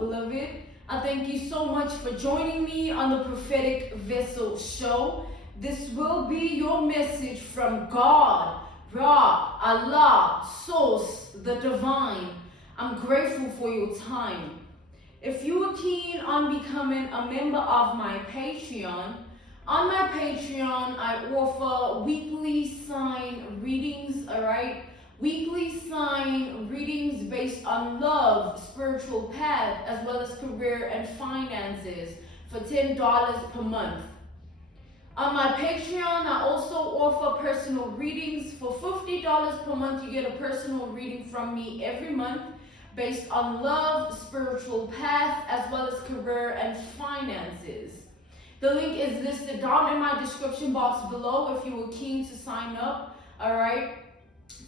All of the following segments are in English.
beloved. I thank you so much for joining me on the Prophetic Vessel Show. This will be your message from God, Ra, Allah, Source, the Divine. I'm grateful for your time. If you are keen on becoming a member of my Patreon, on my Patreon, I offer weekly sign readings, alright? Weekly sign readings based on love, spiritual path, as well as career and finances for $10 per month. On my Patreon, I also offer personal readings. For $50 per month, you get a personal reading from me every month based on love, spiritual path, as well as career and finances. The link is listed down in my description box below if you were keen to sign up, alright?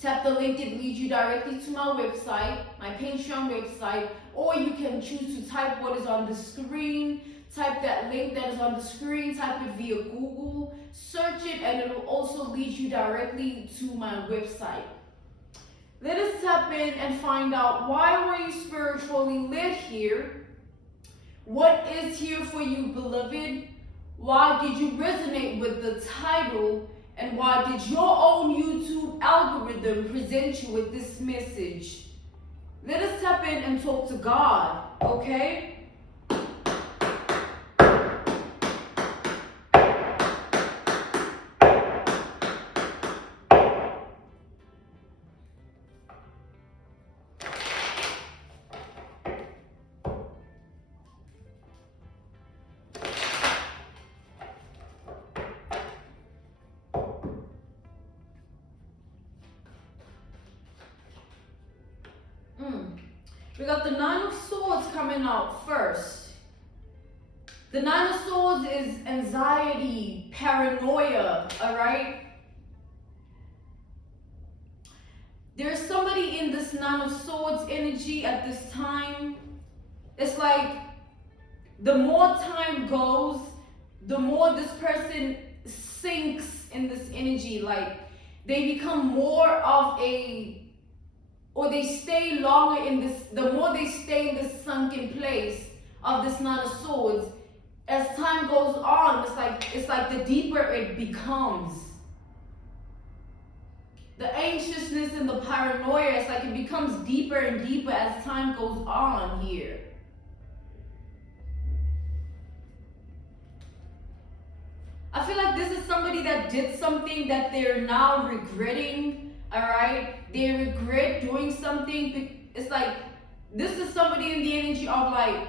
Tap the link, it leads you directly to my website, my Patreon website, or you can choose to type what is on the screen. Type that link that is on the screen, type it via Google, search it, and it will also lead you directly to my website. Let us tap in and find out, why were you spiritually led here? What is here for you, beloved? Why did you resonate with the title? And why did your own YouTube algorithm present you with this message? Let us tap in and talk to God, okay? We got the Nine of Swords coming out first. The Nine of Swords is anxiety, paranoia, alright? There's somebody in this Nine of Swords energy at this time. It's like the more time goes, the more this person sinks in this energy. Like they become more of or they stay longer in this, the more they stay in this sunken place of this Nine of Swords, as time goes on, it's like the deeper it becomes. The anxiousness and the paranoia, it's like it becomes deeper and deeper as time goes on here. I feel like this is somebody that did something that they're now regretting. Alright, they regret doing something. It's like, this is somebody in the energy of like,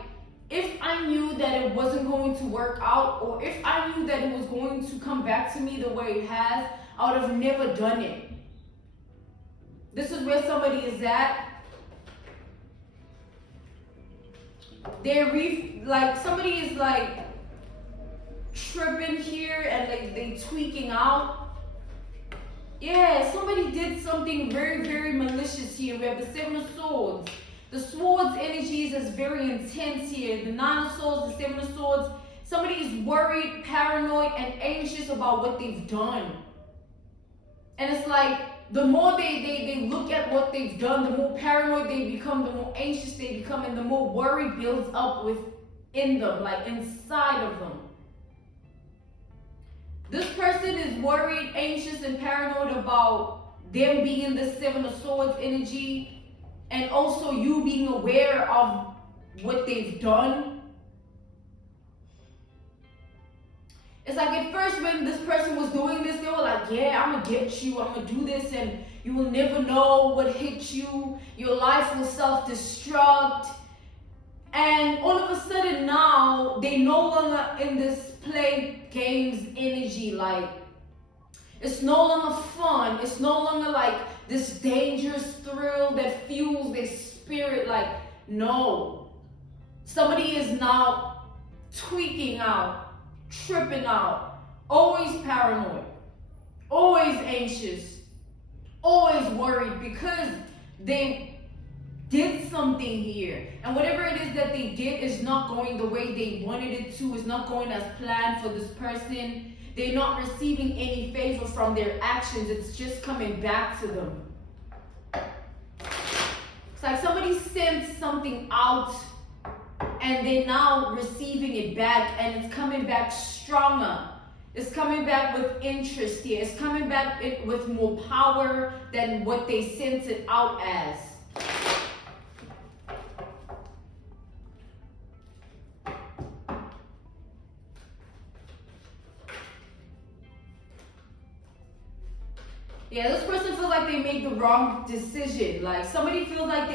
if I knew that it wasn't going to work out, or if I knew that it was going to come back to me the way it has, I would have never done it. This is where somebody is at. Somebody is like tripping here and they tweaking out. Yeah, somebody did something very, very malicious here. We have the Seven of Swords. The Swords energies is very intense here. The Nine of Swords, the Seven of Swords. Somebody is worried, paranoid, and anxious about what they've done. And it's like, the more they look at what they've done, the more paranoid they become, the more anxious they become, and the more worry builds up within them, like inside of them. This person is worried, anxious, and paranoid about them being the Seven of Swords energy, and also you being aware of what they've done. It's like at first when this person was doing this, they were like, yeah, I'm gonna get you, I'm gonna do this, and you will never know what hit you. Your life will self-destruct. And all of a sudden now, they no longer in this play games energy. Like, it's no longer fun. It's no longer like this dangerous thrill that fuels their spirit. Like, no. Somebody is now tweaking out, tripping out, always paranoid, always anxious, always worried because they did something here, and whatever it is that they did is not going the way they wanted it to, is not going as planned for this person. They're not receiving any favor from their actions. It's just coming back to them. It's like somebody sent something out and they're now receiving it back, and it's coming back stronger. It's coming back with interest here. It's coming back with more power than what they sent it out as. Yeah, this person feels like they made the wrong decision. Like somebody feels like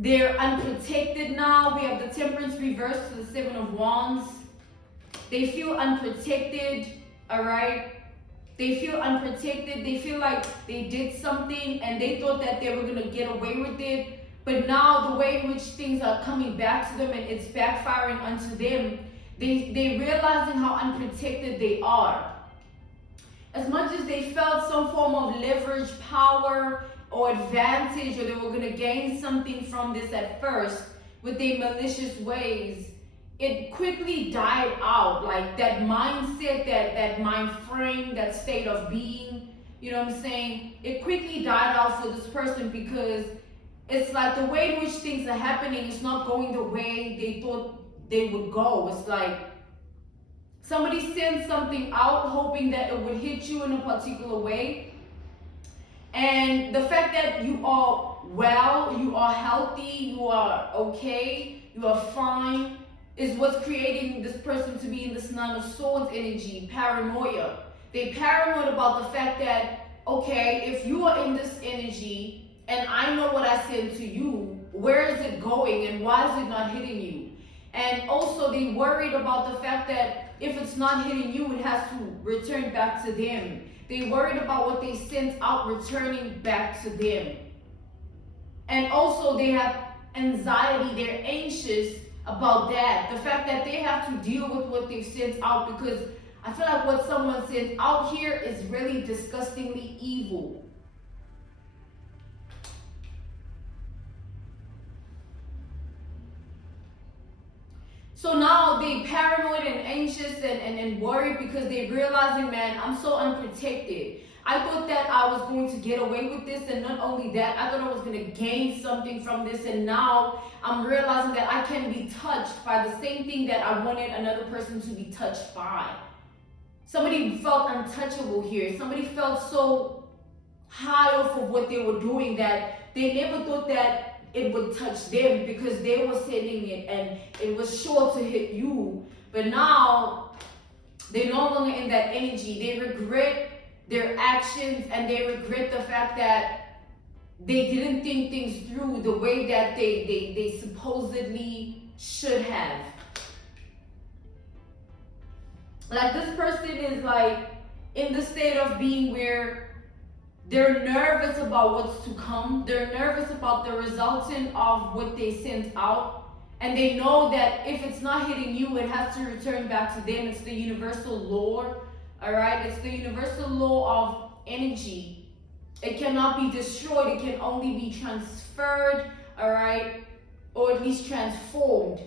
they're unprotected now. We have the Temperance reversed to the Seven of Wands. They feel unprotected, all right? They feel unprotected. They feel like they did something and they thought that they were going to get away with it. But now the way in which things are coming back to them and it's backfiring onto them, they realizing how unprotected they are. As much as they felt some form of leverage, power, or advantage, or they were going to gain something from this at first with their malicious ways, it quickly died out. Like that mindset, that mind frame, that state of being, you know what I'm saying? It quickly died out for this person because it's like the way in which things are happening is not going the way they thought they would go. It's like somebody sent something out hoping that it would hit you in a particular way. And the fact that you are well, you are healthy, you are okay, you are fine, is what's creating this person to be in this Nine of Swords energy, paranoia. They paranoid about the fact that, okay, if you are in this energy and I know what I sent to you, where is it going and why is it not hitting you? And also they worried about the fact that if it's not hitting you, it has to return back to them. They worried about what they sent out returning back to them. And also they have anxiety, they're anxious about that. The fact that they have to deal with what they've sent out, because I feel like what someone sent out here is really disgustingly evil. So now they paranoid and anxious and worried because they're realizing, man, I'm so unprotected. I thought that I was going to get away with this, and not only that, I thought I was going to gain something from this, and now I'm realizing that I can be touched by the same thing that I wanted another person to be touched by. Somebody felt untouchable here. Somebody felt so high off of what they were doing that they never thought that it would touch them because they were sending it and it was sure to hit you. But now they're no longer in that energy. They regret their actions and they regret the fact that they didn't think things through the way that they supposedly should have. Like this person is like in the state of being where they're nervous about what's to come. They're nervous about the resultant of what they sent out. And they know that if it's not hitting you, it has to return back to them. It's the universal law, all right? It's the universal law of energy. It cannot be destroyed. It can only be transferred, all right? Or at least transformed.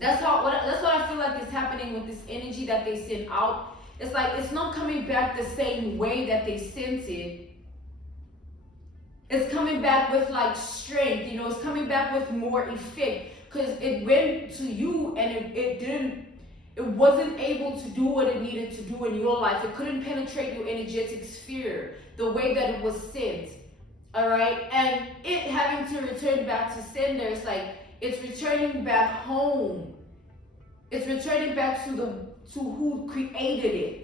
That's what I feel like is happening with this energy that they sent out. It's like it's not coming back the same way that they sent it. It's coming back with like strength, you know, it's coming back with more effect because it went to you and it wasn't able to do what it needed to do in your life. It couldn't penetrate your energetic sphere the way that it was sent. All right. And it having to return back to sender, it's like it's returning back home. It's returning back to who created it.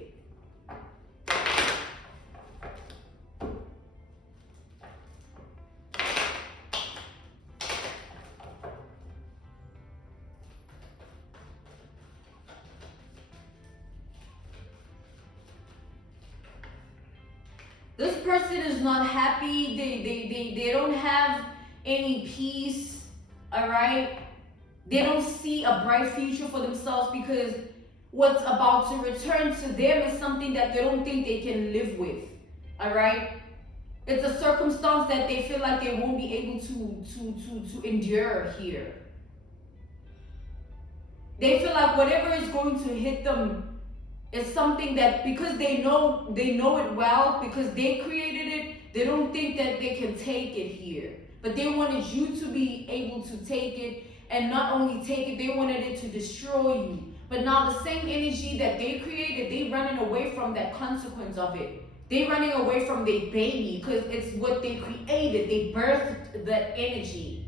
This person is not happy. They don't have any peace. All right. They don't see a bright future for themselves because what's about to return to them is something that they don't think they can live with. All right. It's a circumstance that they feel like they won't be able to endure here. They feel like whatever is going to hit them is something that because they know it well, because they created it, they don't think that they can take it here. but they wanted you to be able to take it, and not only take it, they wanted it to destroy you. But now the same energy that they created, they running away from that consequence of it. They running away from their baby because it's what they created. They birthed the energy.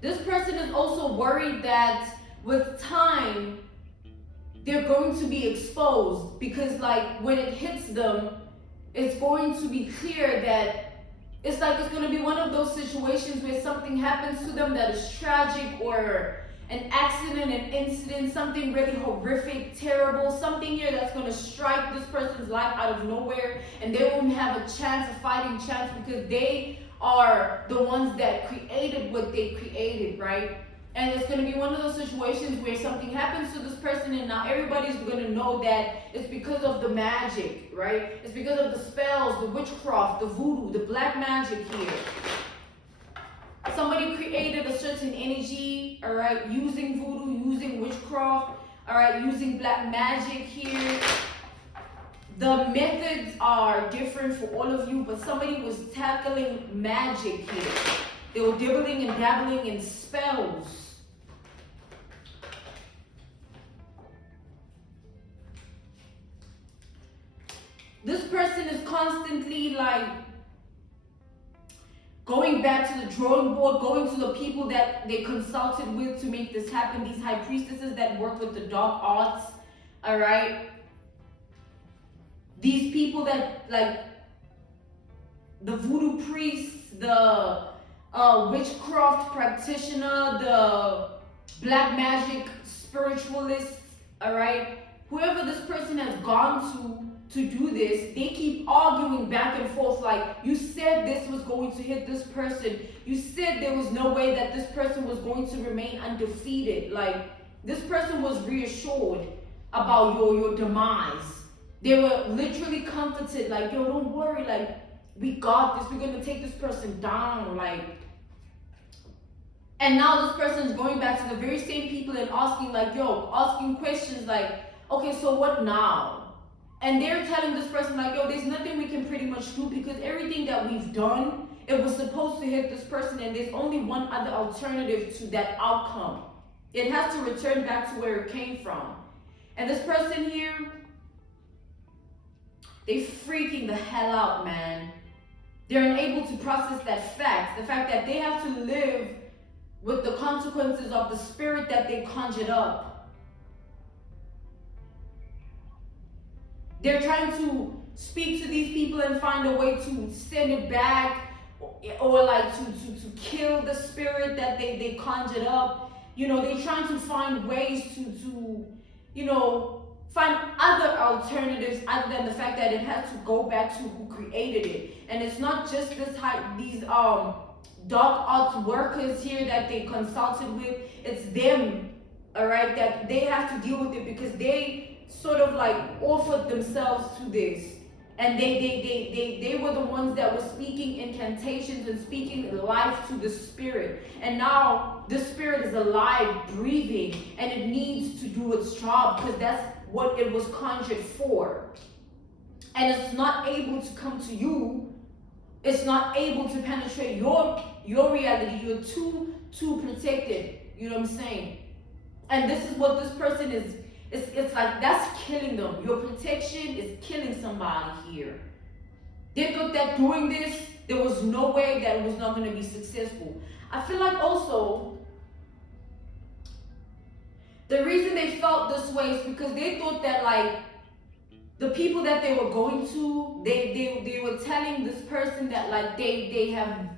This person is also worried that with time, they're going to be exposed, because like when it hits them, it's going to be clear that it's like it's going to be one of those situations where something happens to them that is tragic, or an accident, an incident, something really horrific, terrible, something here that's going to strike this person's life out of nowhere, and they won't have a chance, a fighting chance, because they are the ones that created what they created, right? And it's going to be one of those situations where something happens to this person, and now everybody's going to know that it's because of the magic, right? It's because of the spells, the witchcraft, the voodoo, the black magic here. Somebody created a certain energy, all right, using voodoo, using witchcraft, all right, using black magic here. The methods are different for all of you, but somebody was tackling magic here. They were dibbling and dabbling in spells. This person is constantly like going back to the drawing board, going to the people that they consulted with to make this happen, these high priestesses that work with the dark arts, all right? These people that, like, the voodoo priests, the witchcraft practitioner, the black magic spiritualists, all right? Whoever this person has gone to do this, they keep arguing back and forth like, you said this was going to hit this person. You said there was no way that this person was going to remain undefeated. Like, this person was reassured about your demise. They were literally comforted, like, yo, don't worry, like, we got this, we're gonna take this person down, like. And now this person is going back to the very same people and asking, like, asking questions like, okay, so what now? And they're telling this person, like, yo, there's nothing we can pretty much do, because everything that we've done, it was supposed to hit this person, and there's only one other alternative to that outcome. It has to return back to where it came from. And this person here, they freaking the hell out, man. They're unable to process that fact, the fact that they have to live with the consequences of the spirit that they conjured up. They're trying to speak to these people and find a way to send it back, or like to kill the spirit that they conjured up. You know, they're trying to find ways to you know, find other alternatives other than the fact that it has to go back to who created it. And it's not just these dark arts workers here that they consulted with. It's them, all right, that they have to deal with it, because they sort of like offered themselves to this. And they were the ones that were speaking incantations and speaking life to the spirit. And now the spirit is alive, breathing, and it needs to do its job, because that's what it was conjured for. And it's not able to come to you. It's not able to penetrate your reality. You're too protected. You know what I'm saying? And this is what this person is. It's like that's killing them. Your protection is killing somebody here. They thought that doing this, there was no way that it was not going to be successful. I feel like also the reason they felt this way is because they thought that, like, the people that they were going to, they were telling this person that, like, they have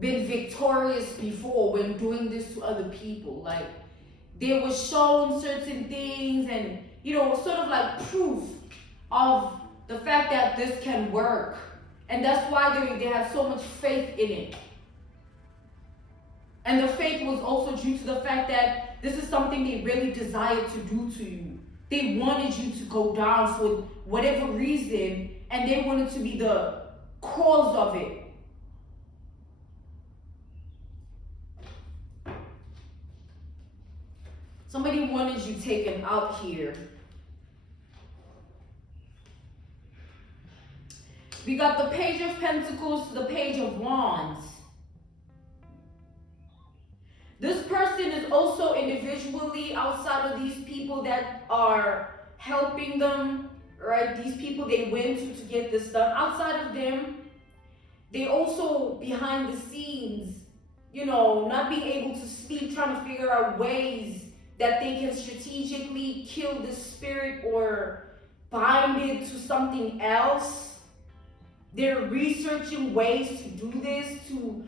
been victorious before when doing this to other people. Like, they were shown certain things and, you know, sort of like proof of the fact that this can work. And that's why they have so much faith in it. And the faith was also due to the fact that this is something they really desired to do to you. They wanted you to go down for whatever reason, and they wanted to be the cause of it. Somebody wanted you taken out here. We got the Page of Pentacles to the Page of Wands. This person is also individually outside of these people that are helping them, right? These people they went to get this done. Outside of them, they also behind the scenes, you know, not being able to sleep, trying to figure out ways that they can strategically kill the spirit or bind it to something else. They're researching ways to do this, to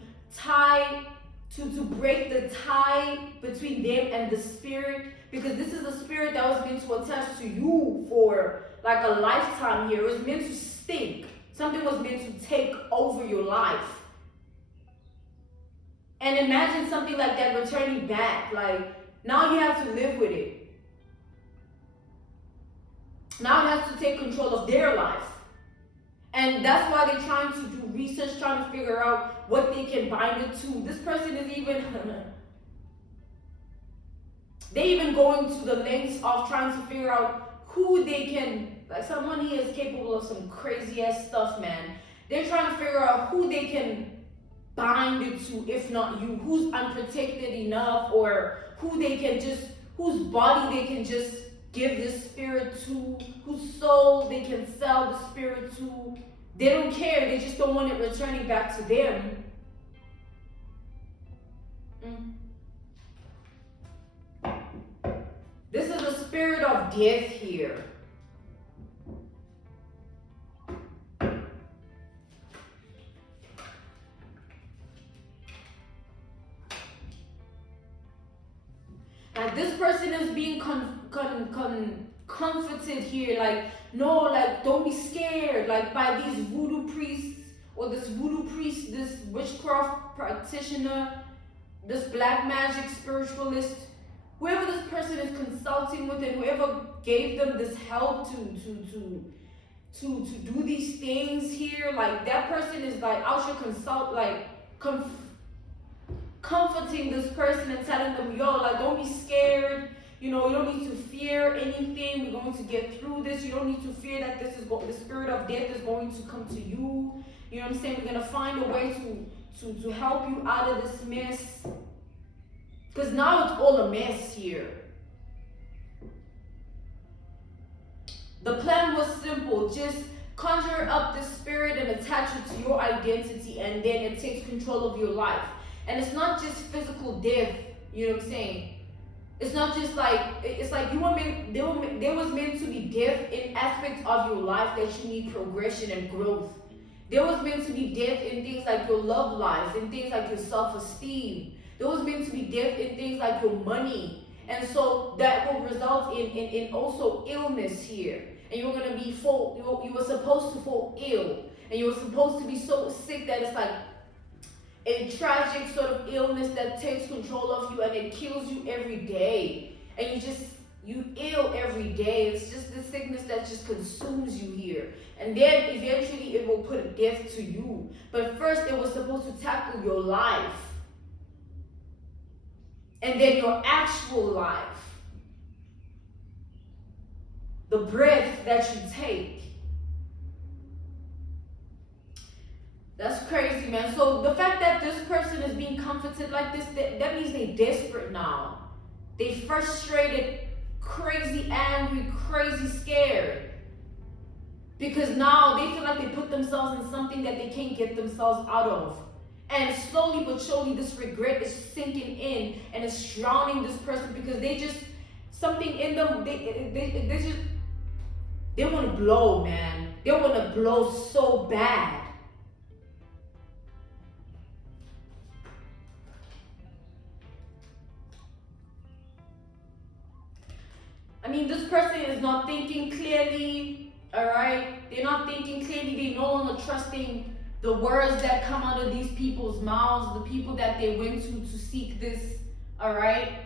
break the tie between them and the spirit, because this is a spirit that was meant to attach to you for like a lifetime here. It was meant to stink. Something was meant to take over your life. And imagine something like that returning back. Like, now you have to live with it. Now it has to take control of their life. And that's why they're trying to do research, trying to figure out what they can bind it to. This person is even, they're even going to the lengths of trying to figure out who they can, like someone here is capable of some crazy ass stuff, man. They're trying to figure out who they can bind it to, if not you, who's unprotected enough, or who they can just, whose body they can just give this spirit to, whose soul they can sell the spirit to. They don't care, they just don't want it returning back to them. This is the spirit of death here. Like, this person is being comforted here, like, no, like, don't be scared, like, by these voodoo priests, or this voodoo priest, this witchcraft practitioner, this black magic spiritualist, whoever this person is consulting with, and whoever gave them this help to do these things here, like, that person is like out here comforting this person and telling them, yo, like, don't be scared. You know, you don't need to fear anything. We're going to get through this. You don't need to fear that this is the spirit of death is going to come to you. You know what I'm saying? We're gonna find a way to help you out of this mess. Because now it's all a mess here. The plan was simple. Just conjure up this spirit and attach it to your identity, and then it takes control of your life. And it's not just physical death, you know what I'm saying? It's not just like, it's like you were meant, there was meant to be death in aspects of your life that you need progression and growth. There was meant to be death in things like your love life, in things like your self-esteem. There was meant to be death in things like your money. And so that will result in also illness here. And you're going to be you were supposed to fall ill. And you were supposed to be so sick that it's like a tragic sort of illness that takes control of you and it kills you every day. And you ill every day. It's just this sickness that just consumes you here. And then eventually it will put a death to you. But first it was supposed to tackle your life. And then your actual life. The breath that you take. That's crazy, man. So the fact that this person is being comforted like this, that means they're desperate now. They frustrated, crazy angry, crazy scared. Because now they feel like they put themselves in something that they can't get themselves out of. And slowly but surely this regret is sinking in and it's drowning this person, because they just, something in them, they want to blow, man. They want to blow so bad. I mean, this person is not thinking clearly, all right? They're not thinking clearly. They're no longer trusting the words that come out of these people's mouths, the people that they went to seek this, all right?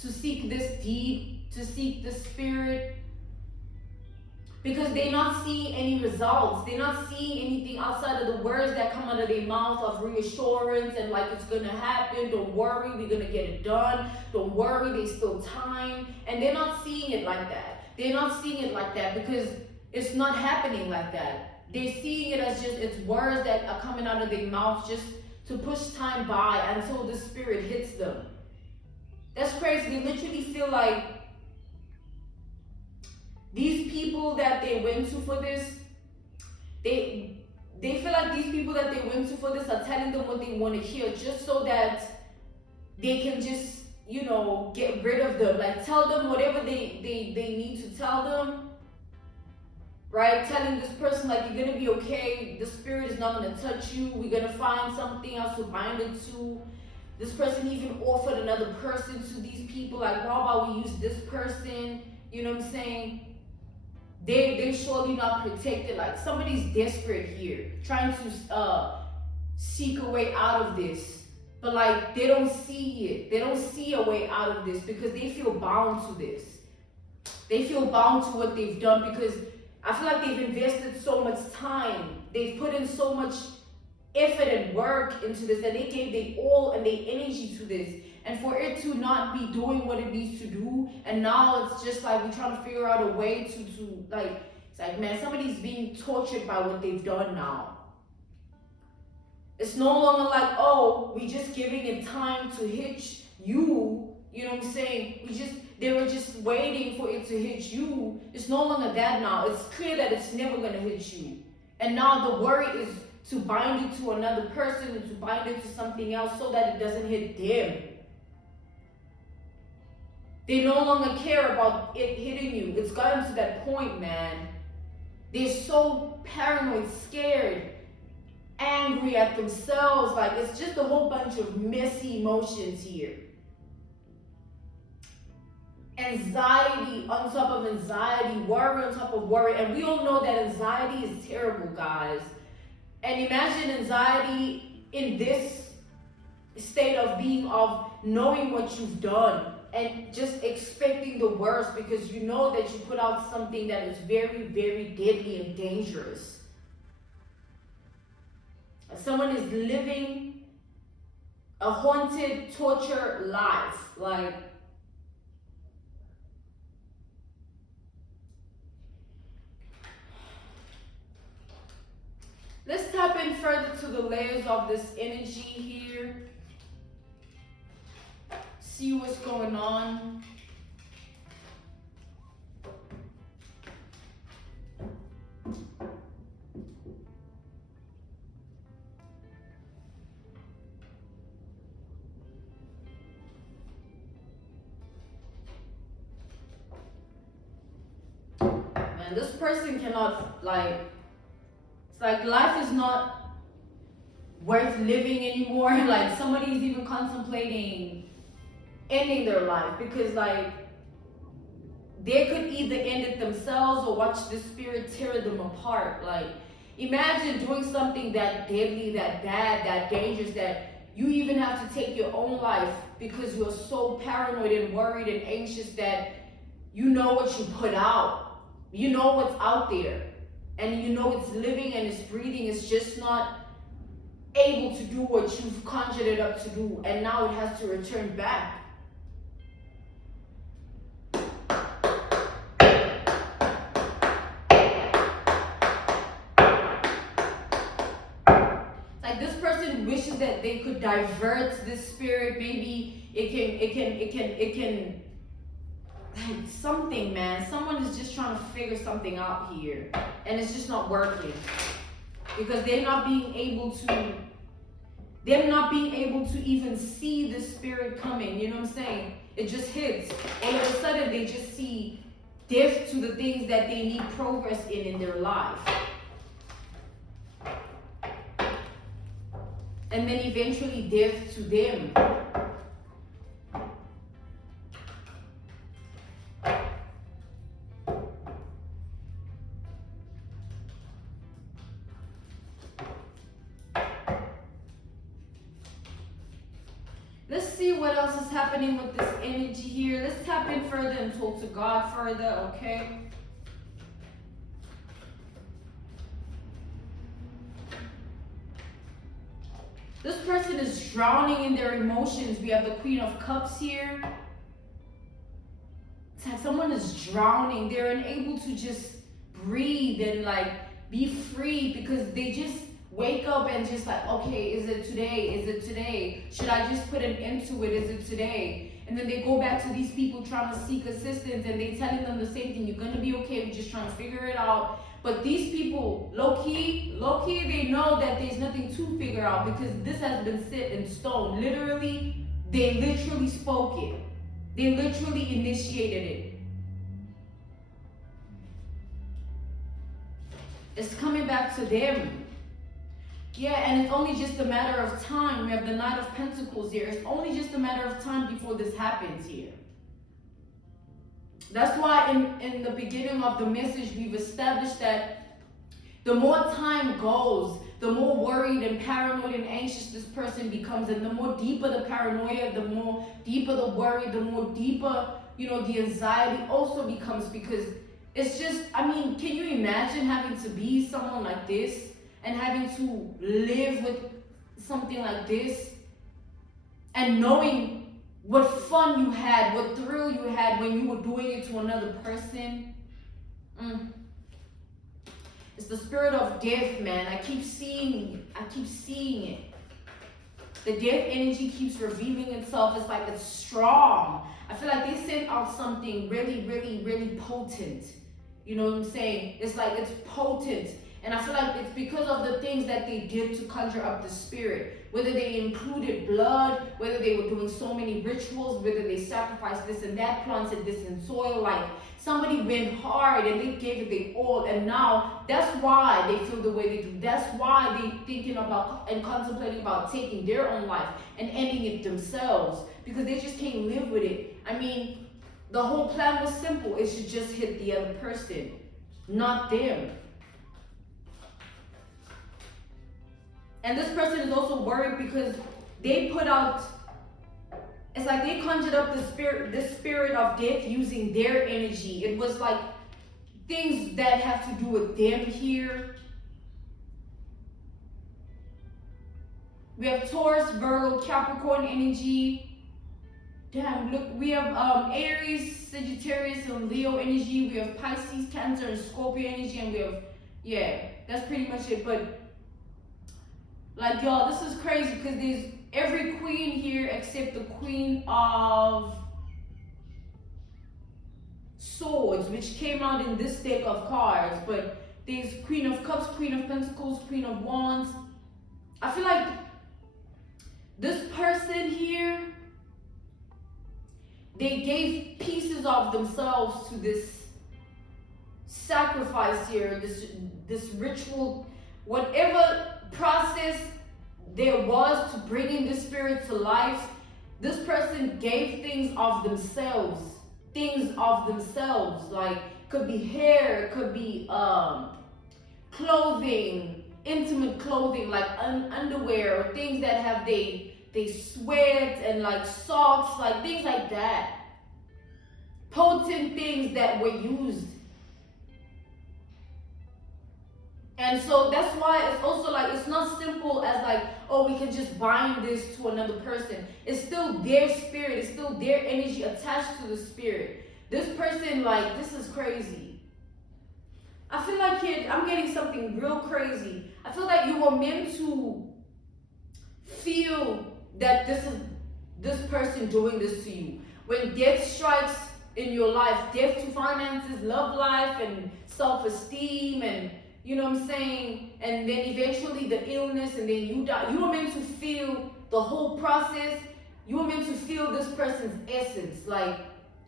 To seek this deed, to seek the spirit. Because they're not seeing any results. They're not seeing anything outside of the words that come out of their mouth of reassurance and like it's gonna happen. Don't worry, we're gonna get it done. Don't worry, there's still time. And they're not seeing it like that. They're not seeing it like that because it's not happening like that. They're seeing it as just it's words that are coming out of their mouth just to push time by until the spirit hits them. That's crazy. They literally feel like these people that they went to for this, they feel like these people that they went to for this are telling them what they want to hear just so that they can just, you know, get rid of them. Like tell them whatever they need to tell them, right? Telling this person like you're going to be okay. The spirit is not going to touch you. We're going to find something else to bind it to. This person even offered another person to these people. Like, how about we use this person? You know what I'm saying? They're surely not protected. Like somebody's desperate here, trying to seek a way out of this, but like they don't see it. They don't see a way out of this because they feel bound to this. They feel bound to what they've done because I feel like they've invested so much time. They've put in so much effort and work into this, and they gave their all and their energy to this. And for it to not be doing what it needs to do, and now it's just like we're trying to figure out a way to like, it's like, man, somebody's being tortured by what they've done now. It's no longer like, oh, we just giving it time to hit you, you know what I'm saying? They were just waiting for it to hit you. It's no longer that now. It's clear that it's never gonna hit you. And now the worry is to bind it to another person and to bind it to something else so that it doesn't hit them. They no longer care about it hitting you. It's gotten to that point, man. They're so paranoid, scared, angry at themselves. Like, it's just a whole bunch of messy emotions here. Anxiety on top of anxiety, worry on top of worry. And we all know that anxiety is terrible, guys. And imagine anxiety in this state of being, of knowing what you've done and just expecting the worst because you know that you put out something that is very, very deadly and dangerous. Someone is living a haunted, torture life. Like, let's tap in further to the layers of this energy here. See what's going on. Man, this person cannot, like, it's like life is not worth living anymore. Like somebody's even contemplating ending their life because like they could either end it themselves or watch the spirit tear them apart. Like imagine doing something that deadly, that bad, that dangerous, that you even have to take your own life because you're so paranoid and worried and anxious that you know what you put out. You know what's out there. And you know it's living and it's breathing. It's just not able to do what you've conjured it up to do. And now it has to return back. Like this person wishes that they could divert this spirit. Maybe it can like something, man. Someone is just trying to figure something out here, and it's just not working because they're not being able to even see the spirit coming. You know what I'm saying? It just hits. All of a sudden, they just see death to the things that they need progress in their life, and then eventually death to them. Let's see what else is happening with this energy here. Let's tap in further and talk to God further, okay? This person is drowning in their emotions. We have the Queen of Cups here. It's like someone is drowning. They're unable to just breathe and like be free because they just wake up and just like, okay, is it today? Is it today? Should I just put an end to it? Is it today? And then they go back to these people trying to seek assistance and they telling them the same thing. You're gonna be okay. We're just trying to figure it out. But these people, low-key, they know that there's nothing to figure out because this has been set in stone. Literally, they literally spoke it. They literally initiated it. It's coming back to them. Yeah, and it's only just a matter of time. We have the Knight of Pentacles here. It's only just a matter of time before this happens here. That's why in the beginning of the message, we've established that the more time goes, the more worried and paranoid and anxious this person becomes. And the more deeper the paranoia, the more deeper the worry, the more deeper, the anxiety also becomes. Because it's just, I mean, can you imagine having to be someone like this and having to live with something like this and knowing what fun you had, what thrill you had when you were doing it to another person? It's the spirit of death, man. I keep seeing it. The death energy keeps revealing itself. It's like it's strong. I feel like they sent out something really, really, really potent. You know what I'm saying? It's like it's potent. And I feel like it's because of the things that they did to conjure up the spirit. Whether they included blood, whether they were doing so many rituals, whether they sacrificed this and that, planted this in soil. Like somebody went hard and they gave it their all. And now that's why they feel the way they do. That's why they're thinking about and contemplating about taking their own life and ending it themselves. Because they just can't live with it. I mean, the whole plan was simple. It should just hit the other person, not them. And this person is also worried because they put out, it's like they conjured up this spirit of death using their energy. It was like things that have to do with them here. We have Taurus, Virgo, Capricorn energy. Damn, look, we have Aries, Sagittarius, and Leo energy. We have Pisces, Cancer, and Scorpio energy. And we have, yeah, that's pretty much it. But like, y'all, this is crazy because there's every queen here except the Queen of Swords, which came out in this deck of cards. But there's Queen of Cups, Queen of Pentacles, Queen of Wands. I feel like this person here, they gave pieces of themselves to this sacrifice here, this ritual, whatever process there was to bringing the spirit to life. This person gave things of themselves, like could be hair, could be clothing, intimate clothing, like underwear, or things that have they sweat, and like socks, like things like that, potent things that were used. And so that's why it's also like, it's not simple as like, oh, we can just bind this to another person. It's still their spirit. It's still their energy attached to the spirit. This person, like, this is crazy. I feel like here, I'm getting something real crazy. I feel like you were meant to feel that this person doing this to you. When death strikes in your life, death to finances, love life, and self-esteem, and you know what I'm saying? And then eventually the illness, and then you die. You were meant to feel the whole process. You were meant to feel this person's essence. Like,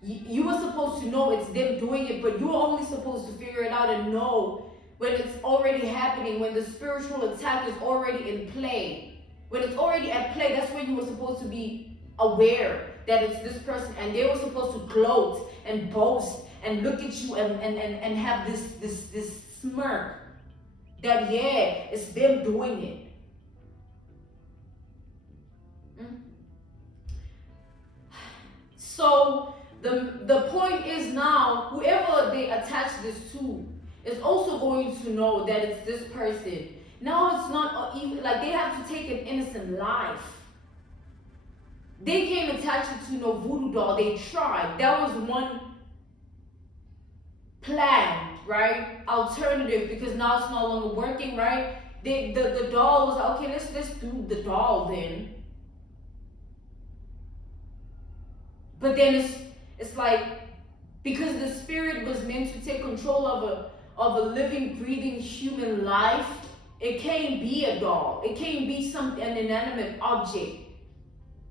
you were supposed to know it's them doing it, but you were only supposed to figure it out and know when it's already happening, when the spiritual attack is already in play. When it's already at play, that's when you were supposed to be aware that it's this person, and they were supposed to gloat and boast and look at you and have this smirk. That, yeah, it's them doing it. So the point is now, whoever they attach this to is also going to know that it's this person. Now it's not even like they have to take an innocent life. They can't attach it to no voodoo doll. They tried. That was one plan, right? Alternative, because now it's no longer working, right? The doll was like, okay, let's do the doll then. But then it's like, because the spirit was meant to take control of a living, breathing human life, it can't be a doll. It can't be an inanimate object.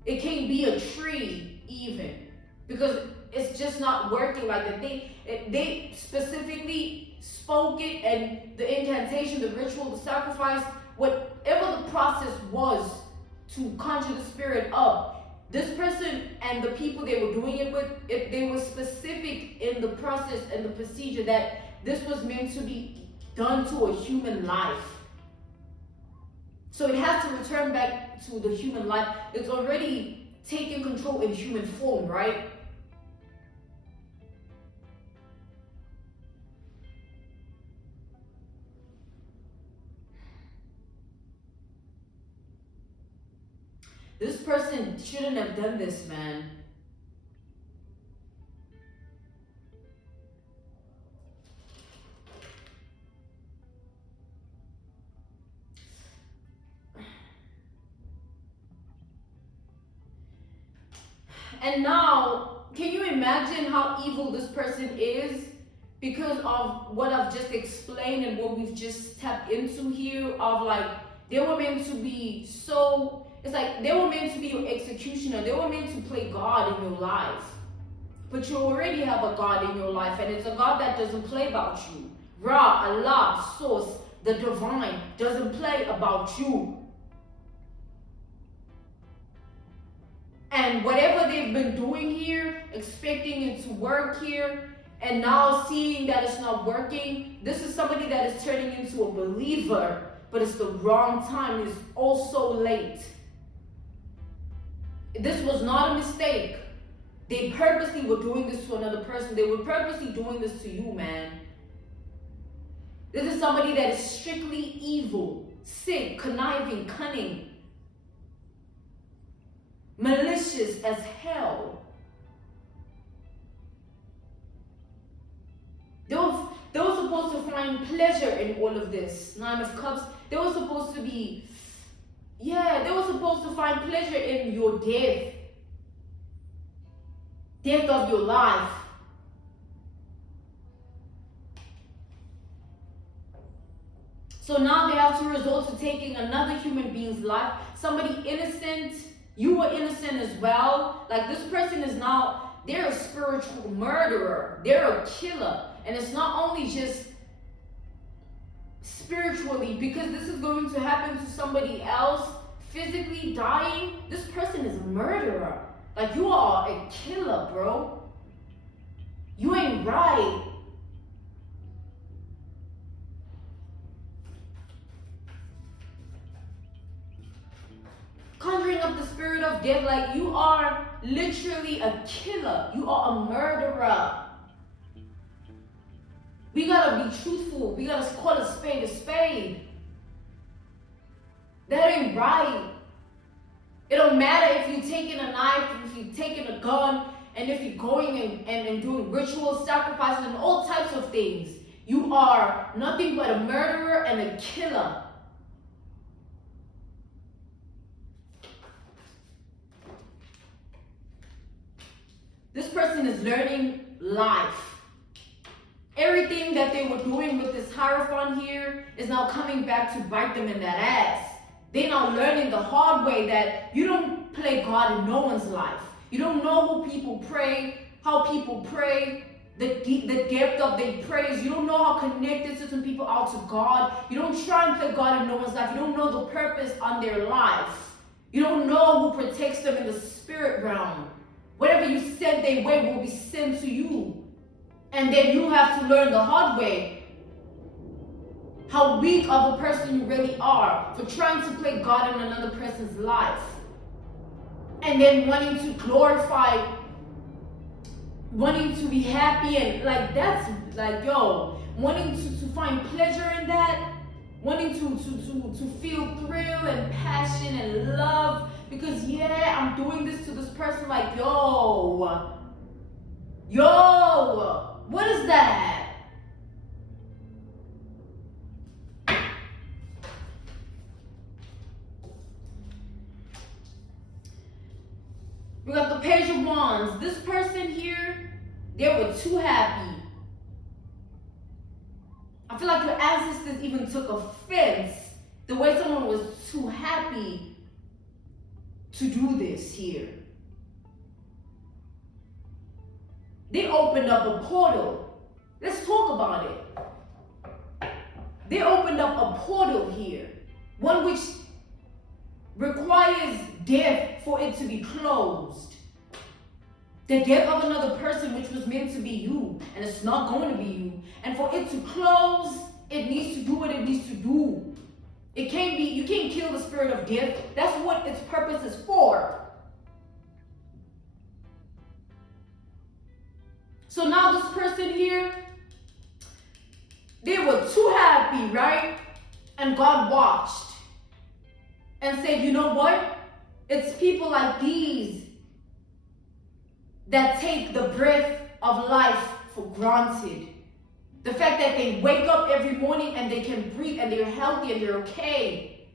It can't be a tree even, because it's just not working like that. They specifically spoke it, and the incantation, the ritual, the sacrifice, whatever the process was to conjure the spirit up. This person and the people they were doing it with, they were specific in the process and the procedure that this was meant to be done to a human life. So it has to return back to the human life. It's already taken control in human form, right? This person shouldn't have done this, man. And now, can you imagine how evil this person is? Because of what I've just explained and what we've just tapped into here, of like, they were meant to be so, it's like they were meant to be your executioner. They were meant to play God in your life. But you already have a God in your life, and it's a God that doesn't play about you. Ra, Allah, Source, the divine, doesn't play about you. And whatever they've been doing here, expecting it to work here, and now seeing that it's not working, this is somebody that is turning into a believer, but it's the wrong time. It's also late. This was not a mistake. They purposely were doing this to another person. They were purposely doing this to you, man. This is somebody that is strictly evil, sick, conniving, cunning, malicious as hell. They were supposed to find pleasure in all of this. Nine of Cups. They were supposed to be, they were supposed to find pleasure in your death. Death of your life. So now they have to resort to taking another human being's life. Somebody innocent. You were innocent as well. Like, this person is now, they're a spiritual murderer. They're a killer. And it's not only just spiritually, because this is going to happen to somebody else physically dying. This person is a murderer. Like, you are a killer, bro. You ain't right. Conjuring up the spirit of death, like, you are literally a killer. You are a murderer. We gotta be truthful. We gotta call a spade a spade. That ain't right. It don't matter if you're taking a knife, if you're taking a gun, and if you're going and doing rituals, sacrifices, and all types of things. You are nothing but a murderer and a killer. This person is learning life. Everything that they were doing with this Hierophant here is now coming back to bite them in that ass. They're now learning the hard way that you don't play God in no one's life. You don't know who people pray, how people pray, the depth of their praise. You don't know how connected certain people are to God. You don't try and play God in no one's life. You don't know the purpose on their life. You don't know who protects them in the spirit realm. Whatever you send their way will be sent to you. And then you have to learn the hard way how weak of a person you really are for trying to play God in another person's life. And then wanting to glorify, wanting to be happy, and like, that's like, yo, wanting to find pleasure in that, wanting to feel thrill and passion and love because, yeah, I'm doing this to this person. Like, yo, what is that? We got the Page of Wands. This person here, they were too happy. I feel like your ancestors even took offense the way someone was too happy to do this here. They opened up a portal. Let's talk about it. They opened up a portal here. One which requires death for it to be closed. The death of another person which was meant to be you, and it's not going to be you. And for it to close, it needs to do what it needs to do. It can't be, you can't kill the spirit of death. That's what its purpose is for. So now this person here, they were too happy, right? And God watched and said, you know what? It's people like these that take the breath of life for granted. The fact that they wake up every morning and they can breathe and they're healthy and they're okay.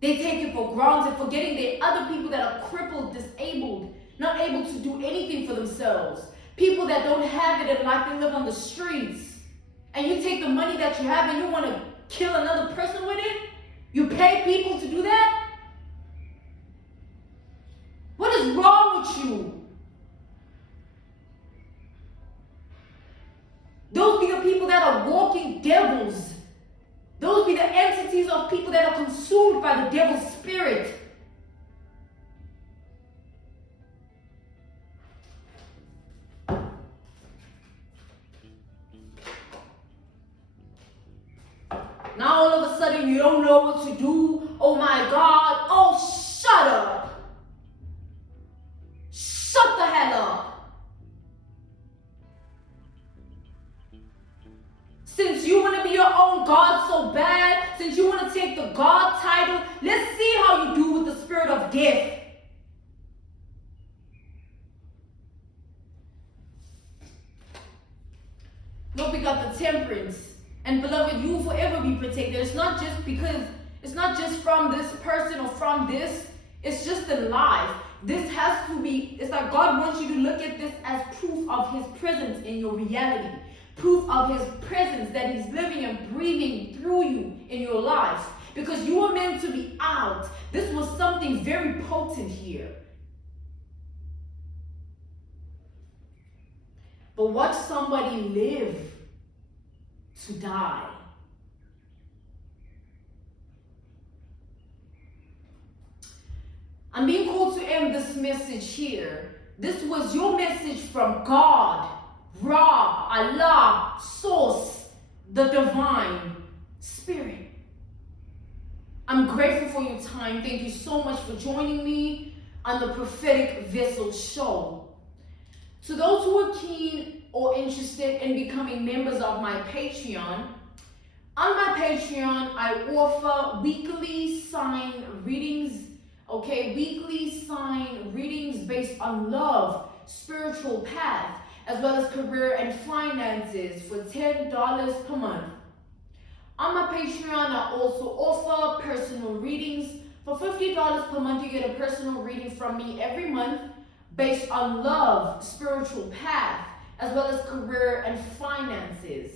They take it for granted, forgetting there are other people that are crippled, disabled, not able to do anything for themselves. People that don't have it in life, they live on the streets. And you take the money that you have and you want to kill another person with it? You pay people to do that? What is wrong with you? Those be the people that are walking devils. Those be the entities of people that are consumed by the devil's spirit. Now all of a sudden you don't know what to do. Oh my God. Oh, shut up. Shut the hell up. Since you want to be your own God so bad, since you want to take the God title, let's see how you do with the spirit of death. Look, we got the Temperance. And beloved, you will forever be protected. It's not just from this person or from this. It's just in life. This has to be, it's like God wants you to look at this as proof of his presence in your reality. Proof of his presence that he's living and breathing through you in your life. Because you were meant to be out. This was something very potent here. But watch somebody live to die. I'm being called to end this message here. This was your message from God, Ra, Allah, Source, the Divine Spirit. I'm grateful for your time. Thank you so much for joining me on the Prophetic Vessel Show. To those who are keen or interested in becoming members of my Patreon, on my Patreon, I offer weekly sign readings, weekly sign readings based on love, spiritual path, as well as career and finances for $10 per month. On my Patreon, I also offer personal readings. For $50 per month, you get a personal reading from me every month based on love, spiritual path, as well as career and finances.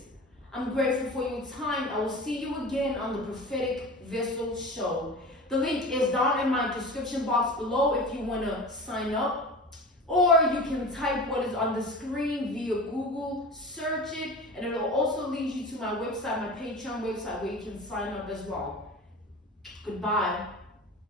I'm grateful for your time. I will see you again on the Prophetic Vessel Show. The link is down in my description box below if you want to sign up. Or you can type what is on the screen via Google, search it, and it will also lead you to my website, my Patreon website, where you can sign up as well. Goodbye.